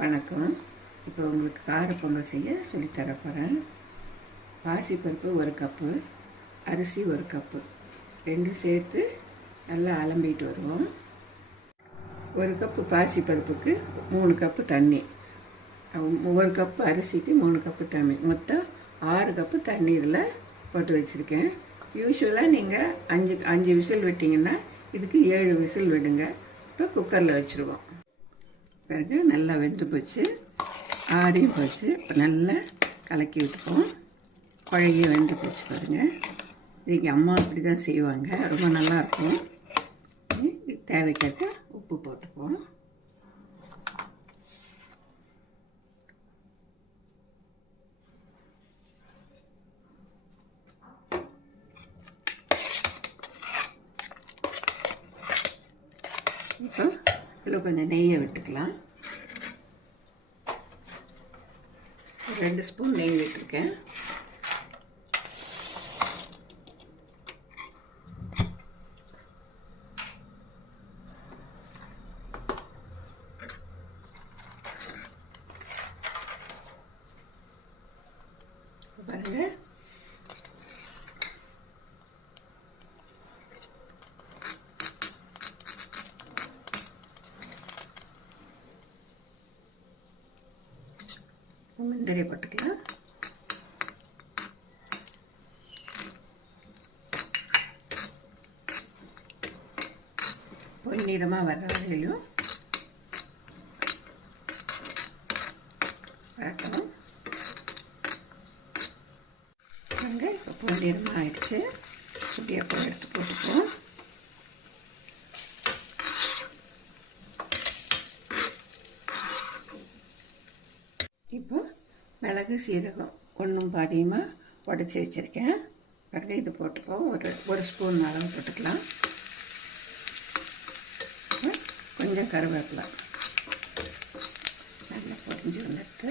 வணக்கம். இப்போ உங்களுக்கு கார பொங்கல் செய்ய சொல்லித்தர போகிறேன். பாசிப்பருப்பு 1 கப்பு, அரிசி 1 கப்பு, ரெண்டும் சேர்த்து நல்லா அலம்பிட்டு வருவோம். 1 கப்பு பாசிப்பருப்புக்கு 3 கப்பு தண்ணி, 1 கப்பு அரிசிக்கு 3 கப்பு தண்ணி, மொத்தம் 6 கப்பு தண்ணி இதில் போட்டு வச்சுருக்கேன். யூஸ்வலாக நீங்கள் 5 விசில் விட்டிங்கன்னா இதுக்கு 7 விசில் விடுங்க. இப்போ குக்கரில் வச்சுருவோம். பிறகு நல்லா வெந்து போச்சு, ஆறியும் போச்சு. இப்போ நல்லா கலக்கி விட்டுப்போம். குழைய வெந்து போச்சு பாருங்கள். இதுக்கு அம்மா இப்படி தான் செய்வாங்க, ரொம்ப நல்லாயிருக்கும். தேவைக்கேற்ற உப்பு போட்டுப்போம். இப்போ இதில் கொஞ்சம் நெய்யை விட்டுக்கலாம். 2 ஸ்பூன் நெய் விட்டுருக்கேன். பாருங்க, முந்திரி போட்டுக்கலாம். பொன்னிறமாக வர்ற வரையிலும் வளர்க்கணும். இப்போ பொன்னிறமாக ஆயிடுச்சு. குட்டியாக எடுத்து போட்டுக்குவோம். இப்போ மிளகு சீரகம் ஒன்றும் பாதியமாக உடச்சி வச்சுருக்கேன். பிறகு இது போட்டுப்போம். ஒரு ஸ்பூன் அளவு போட்டுக்கலாம். கொஞ்சம் கருவேப்பிலை நல்லா பொரிஞ்சு வந்துட்டு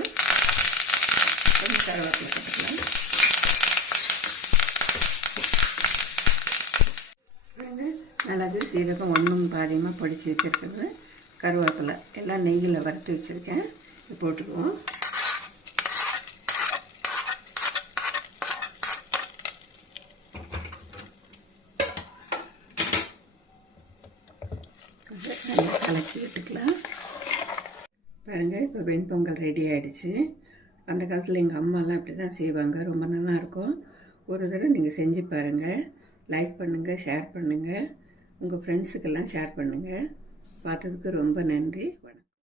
கொஞ்சம் கருவேப்பிலை போட்டுக்கலாம். மிளகு சீரகம் ஒன்றும் பாதியமாக பொடிச்சு வச்சுருக்கிறது, கருவேப்பிலை எல்லாம் நெய்யில் வறுத்து வச்சுருக்கேன். இது போட்டுக்குவோம். நல்லா கலக்கி விட்டுக்கலாம். பாருங்கள், இப்போ வெண்பொங்கல் ரெடி ஆகிடுச்சு. அந்த காலத்தில் எங்கள் அம்மாலாம் இப்படி தான் செய்வாங்க, ரொம்ப நல்லாயிருக்கும். ஒரு தடவை நீங்கள் செஞ்சு பாருங்கள். லைக் பண்ணுங்கள், ஷேர் பண்ணுங்கள், உங்கள் ஃப்ரெண்ட்ஸுக்கெல்லாம் ஷேர் பண்ணுங்கள். பார்த்ததுக்கு ரொம்ப நன்றி. வணக்கம்.